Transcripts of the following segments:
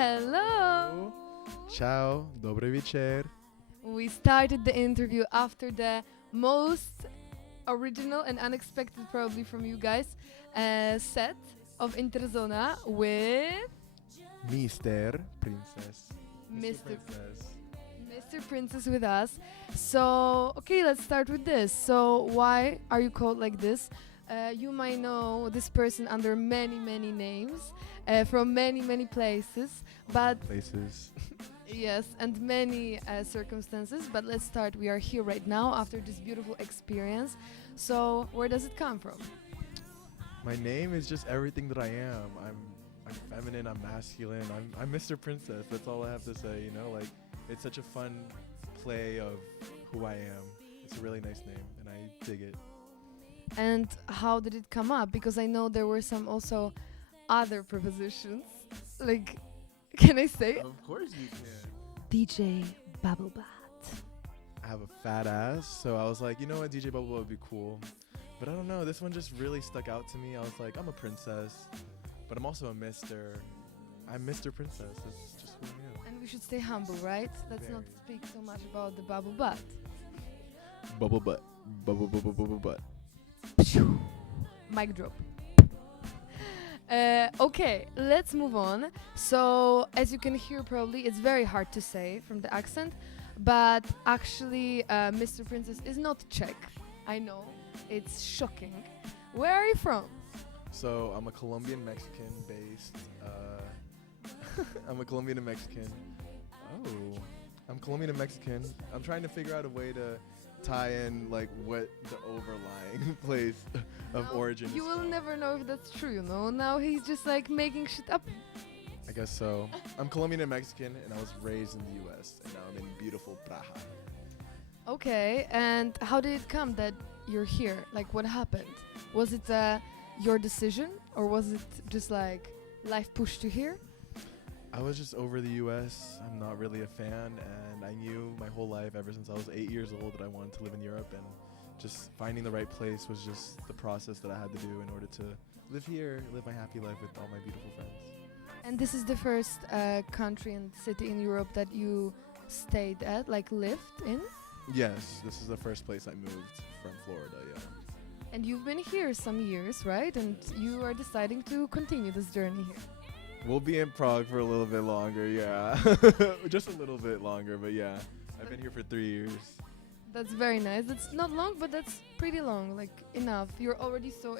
Hello! Ciao, dobry wieczór. We started the interview after the most original and unexpected, probably from you guys, set of Interzona with Mr. Princess. Mr. Princess. Mr. Princess with us. So, okay, let's start with this. So, why are you called like this? You might know this person under many, many names from many, many places, but Places. yes, and many circumstances. But let's start. We are here right now after this beautiful experience. So, where does it come from? My name is just everything that I am. I'm feminine, I'm masculine, I'm Mr. Princess. That's all I have to say, you know? Like, it's such a fun play of who I am. It's a really nice name, and I dig it. And how did it come up? Because I know there were some also other propositions. Like, can I say it? Of course you can. DJ Bubblebutt. I have a fat ass, so I was like, you know what, DJ Bubble would be cool. But I don't know, this one just really stuck out to me. I was like, I'm a princess, but I'm also a Mr. I'm Mr. Princess. That's just who I am. And we should stay humble, right? Let's not Very. speak so much about the bubble butt. Bubble butt. Bubble butt. Mic drop. Okay, let's move on. So, as you can hear, probably it's very hard to say from the accent, but actually, Mr. Princess is not Czech. I know, it's shocking. Where are you from? So I'm a Colombian Mexican based. I'm a Colombian and Mexican. Oh, I'm Colombian and Mexican. I'm trying to figure out a way to tie in like what the overlying place of Now, origin is. You will from. never know if that's true, you know? Now he's just like making shit up. I guess so. I'm Colombian and Mexican, and I was raised in the U.S. and now I'm in beautiful Prague. Okay, and how did it come that you're here? Like, what happened? Was it your decision, or was it just like life pushed you here? I was just over the U.S. I'm not really a fan, and I knew my whole life, ever since I was 8 years old, that I wanted to live in Europe, and just finding the right place was just the process that I had to do in order to live here, live my happy life with all my beautiful friends. And this is the first country and city in Europe that you stayed at, like lived in? Yes, this is the first place I moved from Florida, yeah. And you've been here some years, right? And you are deciding to continue this journey here. We'll be in Prague for a little bit longer, yeah. Just a little bit longer, but yeah. I've been here for 3 years. That's very nice. That's not long, but that's pretty long, like enough. You're already so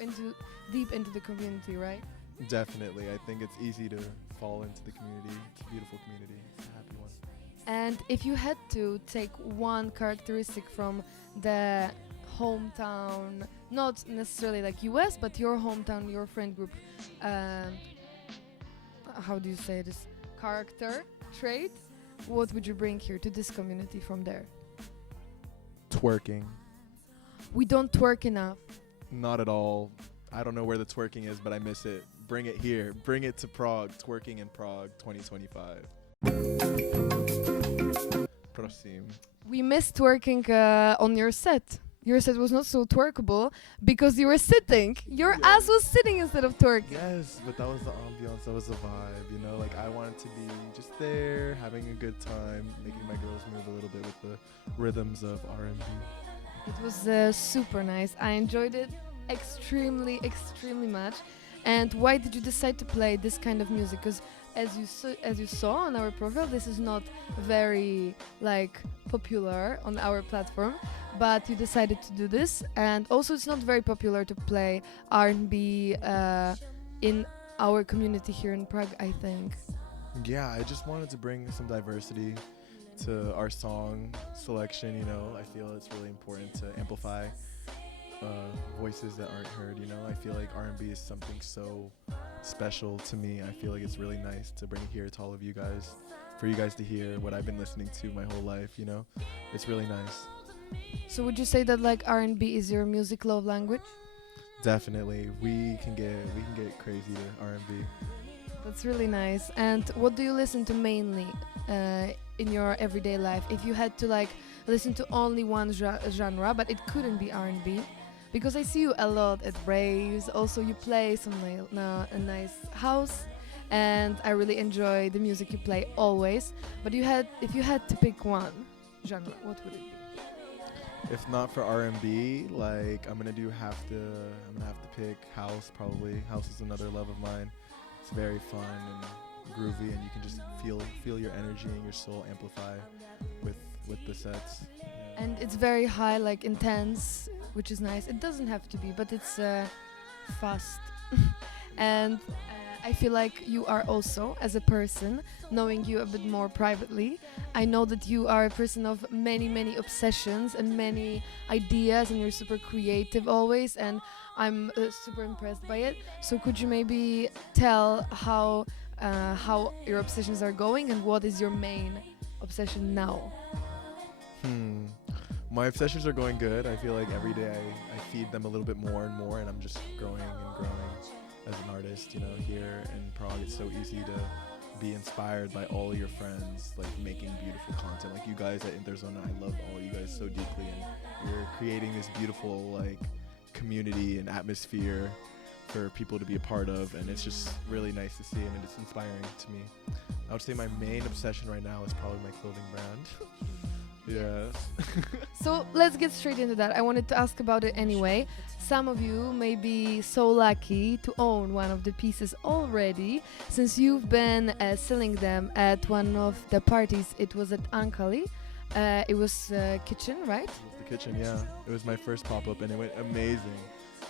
deep into the community, right? Definitely. I think it's easy to fall into the community. It's a beautiful community. It's a happy one. And if you had to take one characteristic from the hometown, not necessarily like US, but your hometown, your friend group, how do you say this, character trait, what would you bring here to this community from there? Twerking. We don't twerk enough. Not at all. I don't know where the twerking is, but I miss it. Bring it here. Bring it to Prague. Twerking in Prague 2025. Prosím. We missed twerking on your set. Your set was not so twerkable because you were sitting. Your Yeah. ass was sitting instead of twerking. Yes, but that was the ambiance. That was the vibe. You know, like I wanted to be just there, having a good time, making my girls move a little bit with the rhythms of R&B. It was super nice. I enjoyed it extremely, extremely much. And why did you decide to play this kind of music? Because as you saw on our profile, this is not very like popular on our platform, but you decided to do this. And also, it's not very popular to play R&B in our community here in Prague, I think. Yeah, I just wanted to bring some diversity to our song selection. You know, I feel it's really important to amplify voices that aren't heard. You know, I feel like R&B is something so special to me. I feel like it's really nice to bring it here to all of you guys, for you guys to hear what I've been listening to my whole life. You know, it's really nice. So would you say that like R&B is your music love language? Definitely, we can get crazy to R&B. That's really nice. And what do you listen to mainly in your everyday life? If you had to like listen to only one genre, but it couldn't be R&B, because I see you a lot at raves. Also, you play some a nice house. and I really enjoy the music you play always. But if you had to pick one genre, what would it be? If not for R&B, like I'm gonna have to pick house probably. House is another love of mine. It's very fun and groovy, and you can just feel your energy and your soul amplify with the sets. Yeah. And it's very high, like intense, which is nice. It doesn't have to be, but it's fast. And I feel like you are also, as a person, knowing you a bit more privately, I know that you are a person of many, many obsessions and many ideas, and you're super creative always, and I'm super impressed by it. So could you maybe tell how your obsessions are going, and what is your main obsession now? My obsessions are going good. I feel like every day I feed them a little bit more and more, and I'm just growing and growing as an artist. You know, here in Prague, it's so easy to be inspired by all your friends, like making beautiful content. Like you guys at Interzona, I love all you guys so deeply, and you're creating this beautiful like community and atmosphere for people to be a part of, and it's just really nice to see, and it's inspiring to me. I would say my main obsession right now is probably my clothing brand. Yeah. So let's get straight into that. I wanted to ask about it anyway. Some of you may be so lucky to own one of the pieces already, since you've been selling them at one of the parties. It was at Ankali. It was kitchen, right? It was the kitchen, yeah. It was my first pop-up, and it went amazing.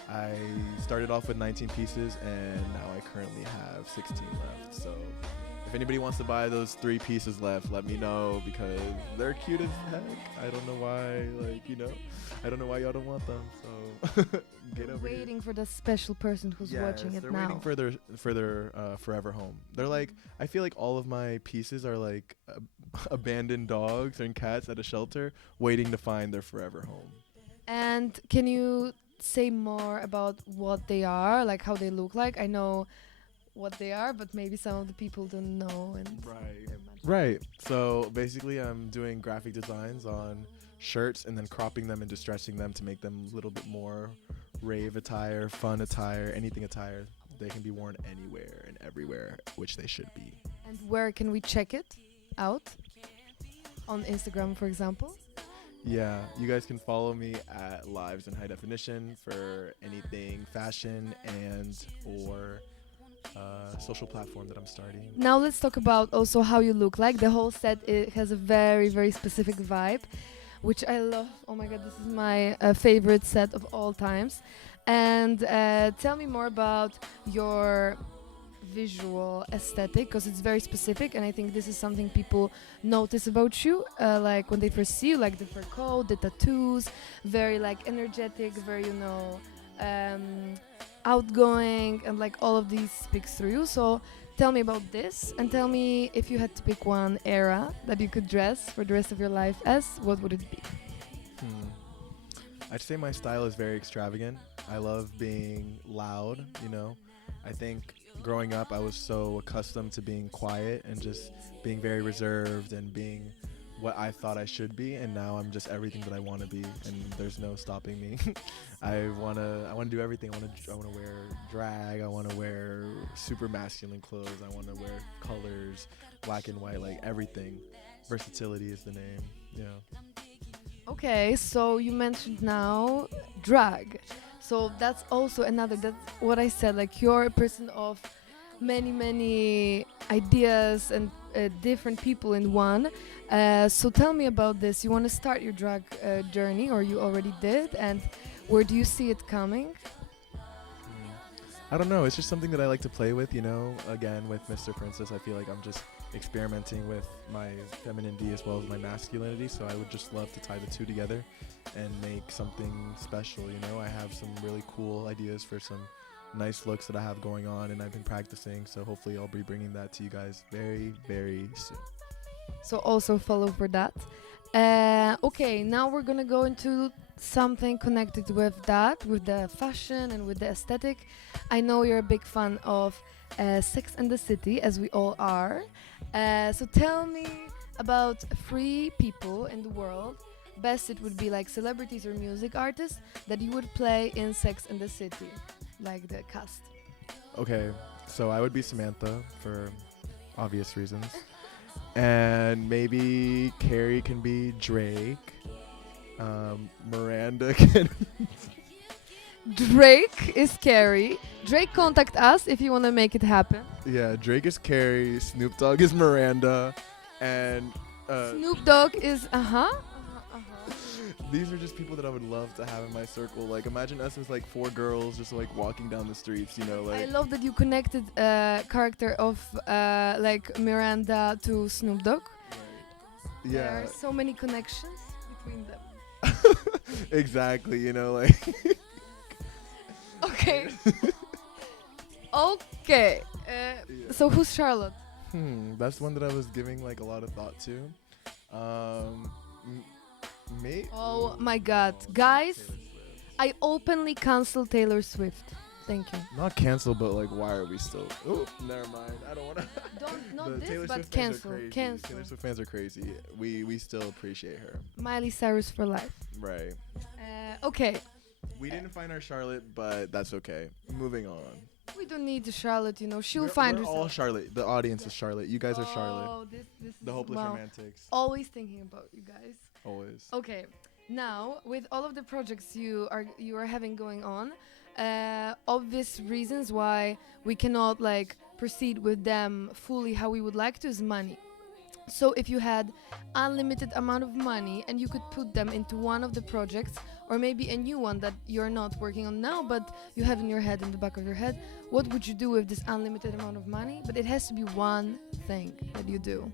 I started off with 19 pieces, and now I currently have 16 left. So if anybody wants to buy those 3 pieces left, let me know, because they're cute as heck. I don't know why, I don't know why y'all don't want them. So get over here. Waiting for the special person who's watching it they're now. waiting for their forever home. They're like, I feel like all of my pieces are like abandoned dogs and cats at a shelter waiting to find their forever home. And can you say more about what they are, like how they look like? I know what they are, but maybe some of the people don't know. And Right. So basically, I'm doing graphic designs on shirts and then cropping them and distressing them to make them a little bit more rave attire, fun attire, anything attire. They can be worn anywhere and everywhere, which they should be. And where can we check it out? On Instagram, for example? Yeah, you guys can follow me at Lives in High Definition for anything fashion and or social platform that I'm starting. Now let's talk about also how you look like. The whole set, it has a very, very specific vibe, which I love. Oh my god, this is my favorite set of all times. And tell me more about your visual aesthetic, because it's very specific, and I think this is something people notice about you, like when they first see you, like the fur coat, the tattoos, very like energetic, very outgoing, and like all of these speaks through you. So tell me about this, and tell me, if you had to pick one era that you could dress for the rest of your life as, what would it be? I'd say my style is very extravagant. I love being loud, I think growing up I was so accustomed to being quiet and just being very reserved and being what I thought I should be, and now I'm just everything that I want to be, and there's no stopping me. I want to do everything. I want to wear drag, I want to wear super masculine clothes, I want to wear colors, black and white, like everything. Versatility is the name. Yeah. Okay, so you mentioned now drag. So that's also that's what I said, like you're a person of many, many ideas and different people in one. So tell me about this. You want to start your drag journey, or you already did, and where do you see it coming? I don't know. It's just something that I like to play with, Again, with Mr. Princess, I feel like I'm just experimenting with my femininity as well as my masculinity. So I would just love to tie the two together and make something special, I have some really cool ideas for some nice looks that I have going on, and I've been practicing. So hopefully I'll be bringing that to you guys very, very soon. So also follow for that. Okay, now we're gonna go into something connected with that, with the fashion and with the aesthetic. I know you're a big fan of Sex and the City, as we all are. So tell me about 3 people in the world. Best it would be like celebrities or music artists that you would play in Sex and the City, like the cast. Okay, So I would be Samantha for obvious reasons. And maybe Carrie can be Drake. Miranda can. Drake is Carrie. Drake, contact us if you want to make it happen. Yeah, Drake is Carrie. Snoop Dogg is Miranda. And Snoop Dogg is these are just people that I would love to have in my circle. Like, imagine us as like 4 girls just like walking down the streets, you know, I like. love that you connected character of like Miranda to Snoop Dogg. Yeah. There are so many connections between them. Exactly, you know, like. Okay. Okay. Yeah. So who's Charlotte? That's one that I was giving like a lot of thought to. Me? Oh my God, guys! I openly cancel Taylor Swift. Thank you. Not cancel, but like, why are we still? Oh, never mind. I don't want to. Don't not The this, Taylor but Swift fans are cancel. crazy. Cancel. Taylor Swift fans are crazy. We still appreciate her. Miley Cyrus for life. Right. Okay. We didn't find our Charlotte, but that's okay. Moving on. We don't need the Charlotte, you know. She'll We're find all herself. Charlotte. The audience is Charlotte. You guys are Charlotte. Oh, this The is- hopeless wow. romantics. Always thinking about you guys. Always. Okay. Now, with all of the projects you are having going on, obvious reasons why we cannot like proceed with them fully how we would like to is money. So if you had unlimited amount of money and you could put them into one of the projects or maybe a new one that you're not working on now but you have in your head, in the back of your head, what would you do with this unlimited amount of money? But it has to be one thing that you do.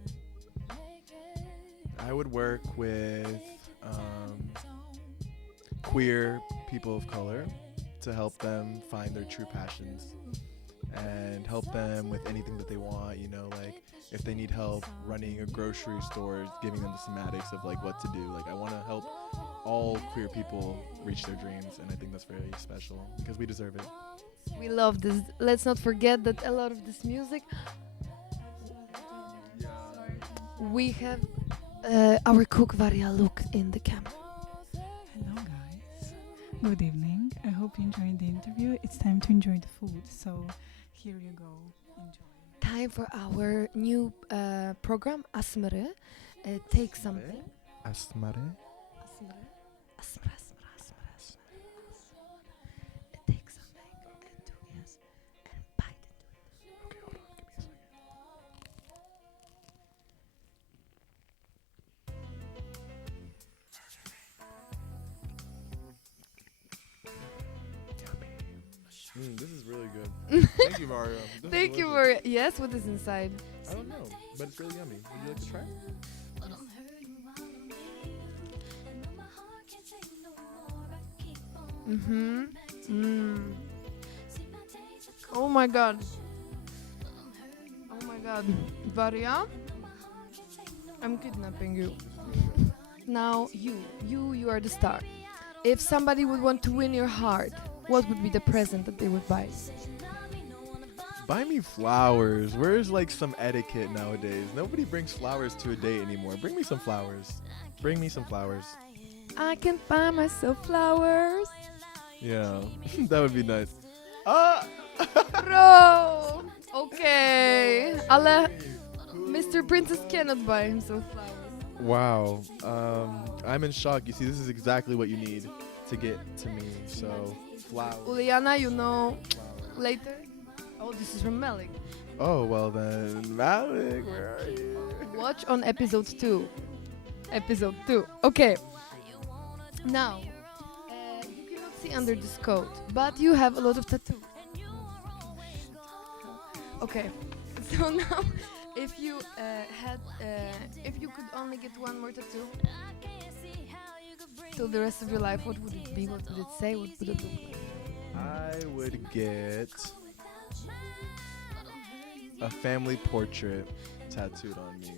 I would work with queer people of color to help them find their true passions and help them with anything that they want, you know, like if they need help running a grocery store, giving them the schematics of like what to do. Like I want to help all queer people reach their dreams, and I think that's very special because we deserve it. We love this. Let's not forget that a lot of this music we have our cook Varia look in the camera. Hello guys, good evening. I hope you enjoyed the interview. It's time to enjoy the food, so here you go, enjoy. Time for our new program Asmere. Take something. Asmare? Asmere. Asmere, asmere, asmere, asmere. Take something and do yes and bite into it. Okay, hold on. Give me a second. This is really good. Thank you, Mario. This is Thank you delicious. for yes. What is inside? I don't know, but it's really yummy. Would you like to try? Oh my god. Oh my god. Varia, I'm kidnapping you. Now you are the star. If somebody would want to win your heart, what would be the present that they would buy? Buy me flowers. Where's like some etiquette nowadays? Nobody brings flowers to a date anymore. Bring me some flowers. Bring me some flowers. I can buy myself flowers. Yeah, that would be nice. Bro! Okay. Ale Mr. Princess cannot buy himself flowers. Wow. I'm in shock. You see, this is exactly what you need to get to me. So, flowers. Uliana, you know, Flowers. later. Oh, this is from Malik. Oh, well then, Malik, where are you? Watch on episode 2. Episode 2. Okay. Now, you cannot see under this coat, but you have a lot of tattoos. Okay. So now, if you if you could only get one more tattoo till the rest of your life, what would it be? What would it say? What would it look like? I would get a family portrait tattooed on me.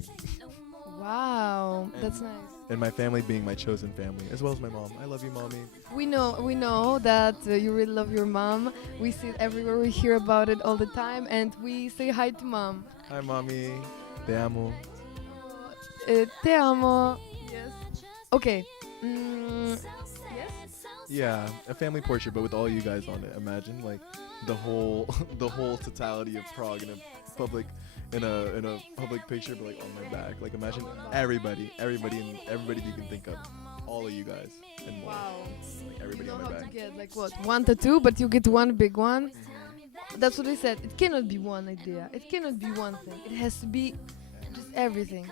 Wow, that's nice. And my family being my chosen family, as well as my mom. I love you, mommy. We know that you really love your mom. We see it everywhere. We hear about it all the time, and we say hi to mom. Hi, mommy. Te amo. Te amo. Yes. Okay. Yes. Yeah, a family portrait, but with all you guys on it. Imagine like the whole the whole totality of Prague in a public public picture, but like on my back. Like imagine everybody you can think of, all of you guys and more. Wow. Like everybody You on know my how to back. get like what, one tattoo, but you get one big one. That's what I said. It cannot be one idea. It cannot be one thing. It has to be just everything.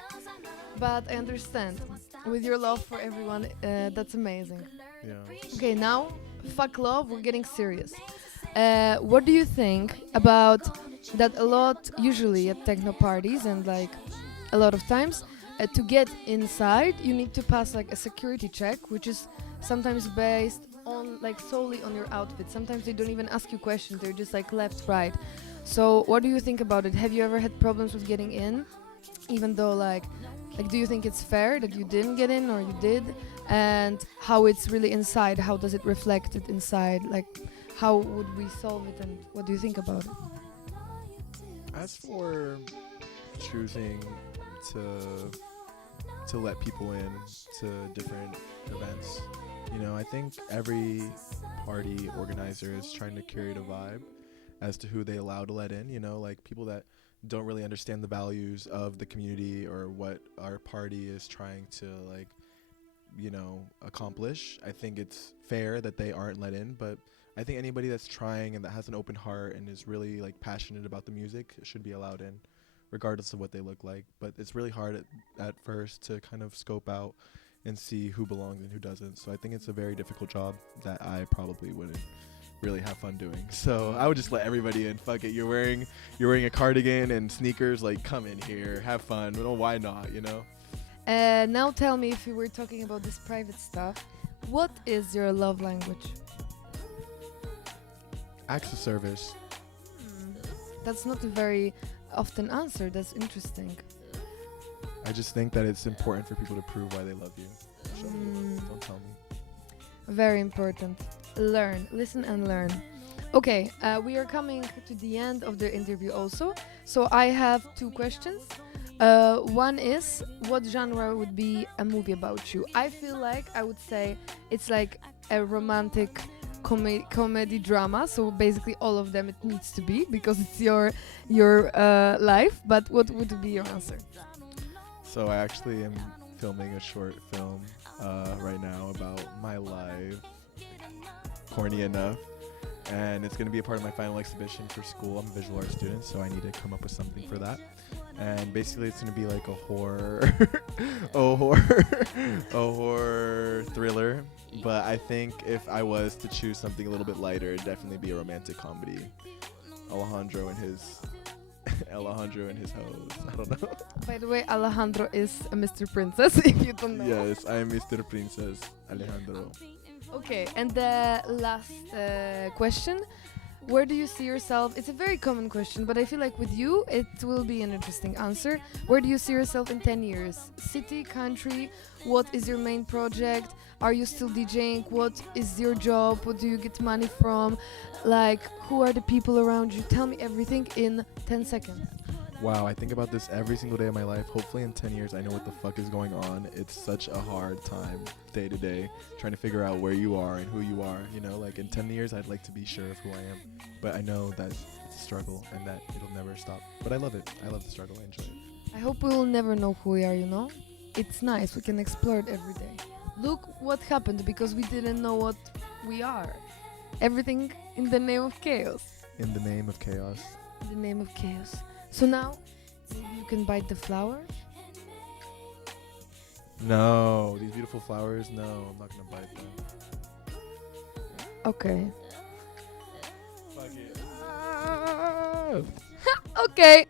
But I understand. With your love for everyone, that's amazing. Yeah. Okay, now, fuck love, we're getting serious. What do you think about that a lot, usually at techno parties and like a lot of times, to get inside, you need to pass like a security check, which is sometimes based on like solely on your outfit. Sometimes they don't even ask you questions, they're just like left, right. So what do you think about it? Have you ever had problems with getting in? Even though like do you think it's fair that you didn't get in or you did? And how it's really inside, how does it reflect it inside? Like how would we solve it and what do you think about it? As for choosing to let people in to different events, you know, I think every party organizer is trying to curate a vibe as to who they allow to let in, you know, like people that don't really understand the values of the community or what our party is trying to like, you know, accomplish. I think it's fair that they aren't let in, but I think anybody that's trying and that has an open heart and is really like passionate about the music should be allowed in, regardless of what they look like. But it's really hard at first to kind of scope out and see who belongs and who doesn't. So I think it's a very difficult job that I probably wouldn't really have fun doing. So I would just let everybody in. Fuck it. You're wearing a cardigan and sneakers, like come in here, have fun. Well, why not, you know? Now tell me, if you were talking about this private stuff, what is your love language? Acts of service. That's not a very often answer. That's interesting. I just think that it's important for people to prove why they love you. Show me. Don't tell me. Very important. Learn, listen and learn. Okay, we are coming to the end of the interview also. So I have two questions. One is, what genre would be a movie about you? I feel like I would say it's like a romantic comedy drama. So basically all of them it needs to be because it's your life. But what would be your answer? So I actually am filming a short film right now about my life. Corny enough. And it's going to be a part of my final exhibition for school. I'm a visual arts student, so I need to come up with something for that. And basically it's going to be like a horror a horror thriller. But I think if I was to choose something a little bit lighter, it'd definitely be a romantic comedy. Alejandro and his hoes. I don't know. By the way, Alejandro is a Mr. Princess, if you don't know. Yes, I am Mr. Princess Alejandro. Okay, and the last question. Where do you see yourself? It's a very common question, but I feel like with you, it will be an interesting answer. Where do you see yourself in 10 years? City, country? What is your main project? Are you still DJing? What is your job? What do you get money from? Like, who are the people around you? Tell me everything in 10 seconds. Wow, I think about this every single day of my life. Hopefully in 10 years I know what the fuck is going on. It's such a hard time day to day trying to figure out where you are and who you are, you know, like in 10 years I'd like to be sure of who I am, but I know that it's a struggle and that it'll never stop, but I love it. I love the struggle. I enjoy it. I hope we will never know who we are, you know? It's nice, we can explore it every day. Look what happened because we didn't know what we are. Everything in the name of chaos. In the name of chaos. In the name of chaos. So now, maybe you can bite the flower. No, these beautiful flowers, no, I'm not gonna bite them. Okay. Fuck it. Okay,